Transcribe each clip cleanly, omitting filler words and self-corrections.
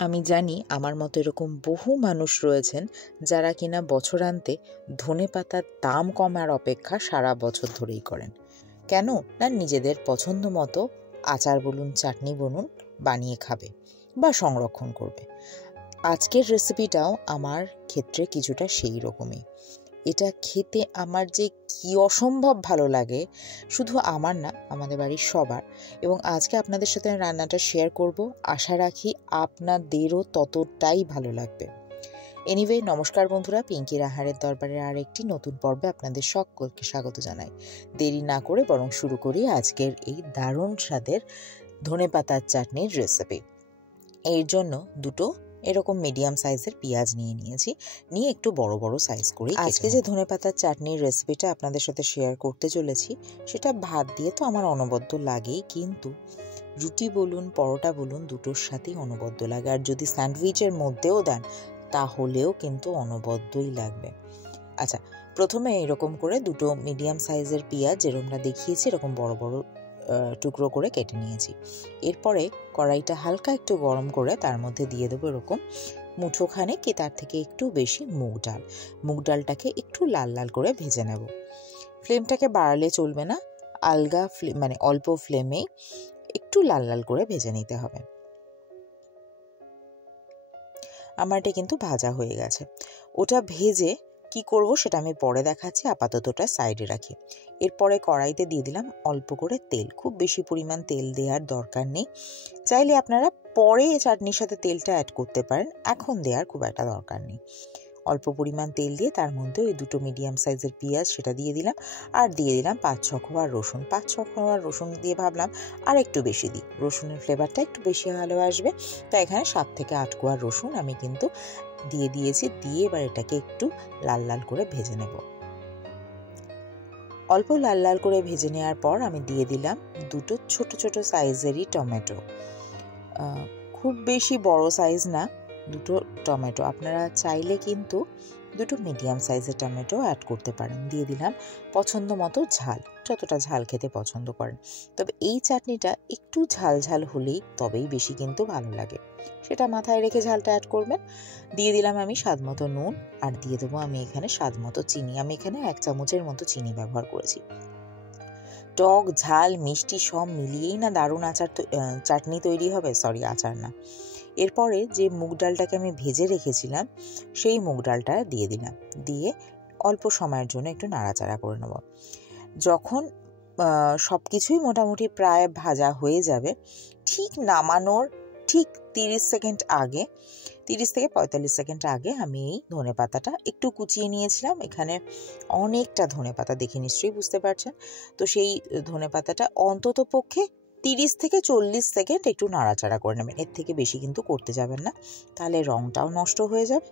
আমি জানি আমার মতো এরকম বহু মানুষ রয়েছেন যারা কিনা বছরান্তে ধনেপাতার দাম কমার অপেক্ষা সারা বছর ধরেই করেন। কেন না, নিজেদের পছন্দ মতো আচার বলুন, চাটনি বলুন বানিয়ে খাবে বা সংরক্ষণ করবে। আজকের রেসিপিটাও আমার ক্ষেত্রে কিছুটা সেই রকমই। এটা খেতে আমার যে কি অসম্ভব ভালো লাগে, শুধু আমার না, আমাদের বাড়ির সবার। এবং আজকে আপনাদের সাথে রান্নাটা শেয়ার করব, আশা রাখি আপনাদেরও ততটাই ভালো লাগবে। এনিওয়ে, নমস্কার বন্ধুরা, পিঙ্কির আহারের দরবারের আর একটি নতুন পর্বে আপনাদের সকলকে স্বাগত জানাই। দেরি না করে বরং শুরু করি আজকের এই দারুণ স্বাদের ধনেপাতার চাটনির রেসিপি। এর জন্য দুটো এরকম মিডিয়াম সাইজের পেঁয়াজ নিয়েছি, নিয়ে একটু বড় বড় সাইজ করে আজকে যে ধনেপাতার চাটনির রেসিপিটা আপনাদের সাথে শেয়ার করতে চলেছি, সেটা ভাত দিয়ে তো আমার অনবদ্য লাগেই, কিন্তু রুটি বলুন, পরোটা বলুন, দুটোর সাথেই অনবদ্য লাগে। আর যদি স্যান্ডউইচের মধ্যেও দেন তাহলেও কিন্তু অনবদ্যই লাগবে। আচ্ছা, প্রথমে এরকম করে দুটো মিডিয়াম সাইজের পেঁয়াজ যেরকমটা দেখিয়েছি এরকম বড় বড় টুকরো করে কেটে নিয়েছি। এরপরে কড়াইটা হালকা একটু গরম করে তার মধ্যে দিয়ে দেবো এরকম মুঠোখানে কি তার থেকে একটু বেশি মুগ ডাল। মুগ ডালটাকে একটু লাল লাল করে ভেজে নেব। ফ্লেমটাকে বাড়ালে চলবে না, আলগা মানে অল্প ফ্লেমে একটু লাল লাল করে ভেজে নিতে হবে। আমার এটা কিন্তু ভাজা হয়ে গেছে। ওটা ভেজে কি করব সেটা আমি পরে দেখাচ্ছি, আপাতত ওটা সাইডে রাখি। এরপরে কড়াইতে দিয়ে দিলাম অল্প করে তেল। খুব বেশি পরিমাণ তেল দেওয়ার দরকার নেই, চাইলে আপনারা পরে চাটনির সাথে তেলটা অ্যাড করতে পারেন, এখন দেওয়ার খুব একটা দরকার নেই। অল্প পরিমাণ তেল দিয়ে তার মধ্যে ওই দুটো মিডিয়াম সাইজের পেঁয়াজ সেটা দিয়ে দিলাম, আর দিয়ে দিলাম 5-6 কোয়া রসুন। 5-6 কোয়া রসুন দিয়ে ভাবলাম আর একটু বেশি দিই, রসুনের ফ্লেভারটা একটু বেশি ভালো আসবে। তাই এখানে 7 থেকে 8 কোয়া রসুন আমি কিন্তু দিয়ে দিয়েছি। দিয়ে এবার এটাকে একটু লাল লাল করে ভেজে নেব। অল্প লাল লাল করে ভেজে নেওয়ার পর আমি দিয়ে দিলাম দুটো ছোট ছোট সাইজেরই টমেটো। খুব বেশি বড় সাইজ না, দুটো টমেটো। আপনারা চাইলে কিন্তু দুটো মিডিয়াম সাইজের টমেটো অ্যাড করতে পারেন। দিয়ে দিলাম পছন্দ মতো ঝাল, যতটা ঝাল খেতে পছন্দ করেন। তবে এই চাটনিটা একটু ঝাল ঝাল হলেই তবেই বেশি কিন্তু ভালো লাগে, সেটা মাথায় রেখে ঝালটা অ্যাড করবেন। দিয়ে দিলাম আমি স্বাদ মতো নুন, আর দিয়ে দেবো আমি এখানে স্বাদ মতো চিনি। আমি এখানে 1 চামচের মতো চিনি ব্যবহার করেছি। টক ঝাল মিষ্টি সব মিলিয়েই না দারুণ চাটনি তৈরি হবে, সরি আচার না। এরপরে যে মুগ ডালটাকে আমি ভেজে রেখেছিলাম সেই মুগ ডালটা দিয়ে দিলাম, দিয়ে অল্প সময়ের জন্য একটু নাড়াচাড়া করে নেব। যখন সব কিছুই মোটামুটি প্রায় ভাজা হয়ে যাবে, ঠিক নামানোর ঠিক 30 সেকেন্ড আগে, 30 থেকে 45 সেকেন্ড আগে আমি এই ধনেপাতাটা একটু কুচিয়ে নিয়েছিলাম। এখানে অনেকটা ধনেপাতা, দেখে নিশ্চয়ই বুঝতে পারছেন। তো সেই ধনেপাতাটা অন্তত পক্ষে 30 থেকে 40 সেকেন্ড একটু নাড়াচাড়া করে নেবেন, এর থেকে বেশি কিন্তু করতে যাবেন না, তাহলে রঙটাও নষ্ট হয়ে যাবে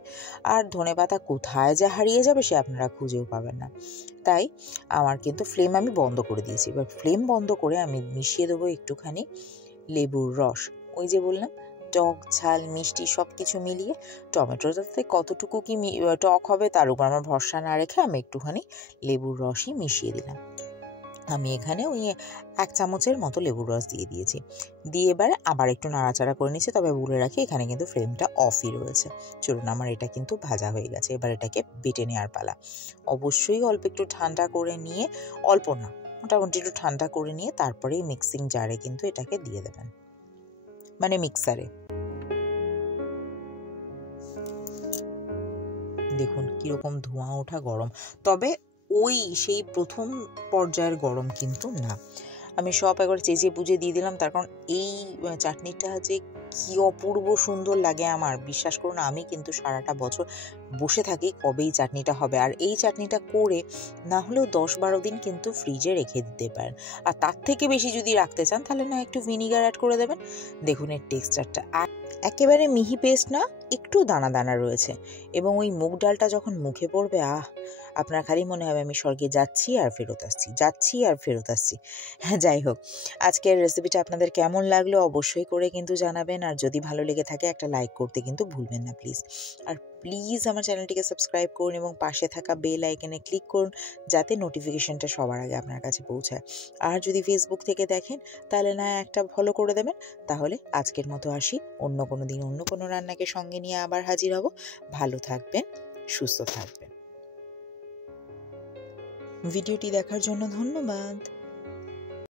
আর ধনেপাতা কোথায় যে হারিয়ে যাবে সে আপনারা খুঁজেও পাবেন না। তাই আমার কিন্তু ফ্লেম আমি বন্ধ করে দিয়েছি। এবার ফ্লেম বন্ধ করে আমি মিশিয়ে দেবো একটুখানি লেবুর রস। ওই যে বললাম টক ঝাল মিষ্টি সব কিছু মিলিয়ে টমেটোটাতে কতটুকু কি টক হবে তার উপর আমার ভরসা না রেখে আমি একটুখানি লেবুর রসই মিশিয়ে দিলাম। আমি এখানে ওই 1 চামচের মতো লেবুর রস দিয়ে দিয়েছি। দিয়ে এবারে আবার একটু নাড়াচাড়া করে নিচ্ছি। তবে বলে রাখি এখানে কিন্তু ফ্লেমটা অফই রয়েছে। চলুন, আমার এটা কিন্তু ভাজা হয়ে গেছে। এবার এটাকে বেটে নেওয়ার পালা। অবশ্যই অল্প একটু ঠান্ডা করে নিয়ে, অল্প না মোটামুটি একটু ঠান্ডা করে নিয়ে তারপরেই মিক্সিং জারে কিন্তু এটাকে দিয়ে দেবেন, মানে মিক্সারে। দেখুন কিরকম ধোঁয়া ওঠা গরম, তবে ওই সেই প্রথম পর্যায়ের গরম কিন্তু না। আমি সব একবার চেঁচিয়ে পুজে দিয়ে দিলাম, তার কারণ এই চাটনিটা যে কি অপূর্ব সুন্দর লাগে আমার, বিশ্বাস করুন। আমি কিন্তু সারাটা বছর বসে থাকি কবে এই চাটনিটা হবে। আর এই চাটনিটা করে না হলেও 10-12 দিন কিন্তু ফ্রিজে রেখে দিতে পারেন। আর তার থেকে বেশি যদি রাখতে চান তাহলে না একটু ভিনিগার অ্যাড করে দেবেন। দেখুন এর টেক্সচারটা একেবারে মিহি পেস্ট না, একটু দানা দানা রয়েছে। এবং ওই মুগ ডালটা যখন মুখে পড়বে, আপনার খালি মনে হবে আমি স্বর্গে যাচ্ছি আর ফেরত আসছি, যাচ্ছি আর ফেরত আসছি। যাই হোক, আজকের রেসিপিটা আপনাদের কেমন লাগলো অবশ্যই করে কিন্তু জানাবেন। আর যদি ভালো লেগে থাকে একটা লাইক করতে কিন্তু ভুলবেন না প্লিজ। আর প্লিজ আমার চ্যানেলটিকে সাবস্ক্রাইব করুন এবং পাশে থাকা বেল আইকনে ক্লিক করুন, যাতে নোটিফিকেশনটা সবার আগে আপনার কাছে পৌঁছায়। আর যদি ফেসবুক থেকে দেখেন তাহলে না একটা ফলো করে দেবেন। তাহলে আজকের মতো আসি, অন্য কোনো দিন অন্য কোনো রান্নাকে সঙ্গে নিয়ে আবার হাজির হব। ভালো থাকবেন, সুস্থ থাকবেন। ভিডিওটি দেখার জন্য ধন্যবাদ।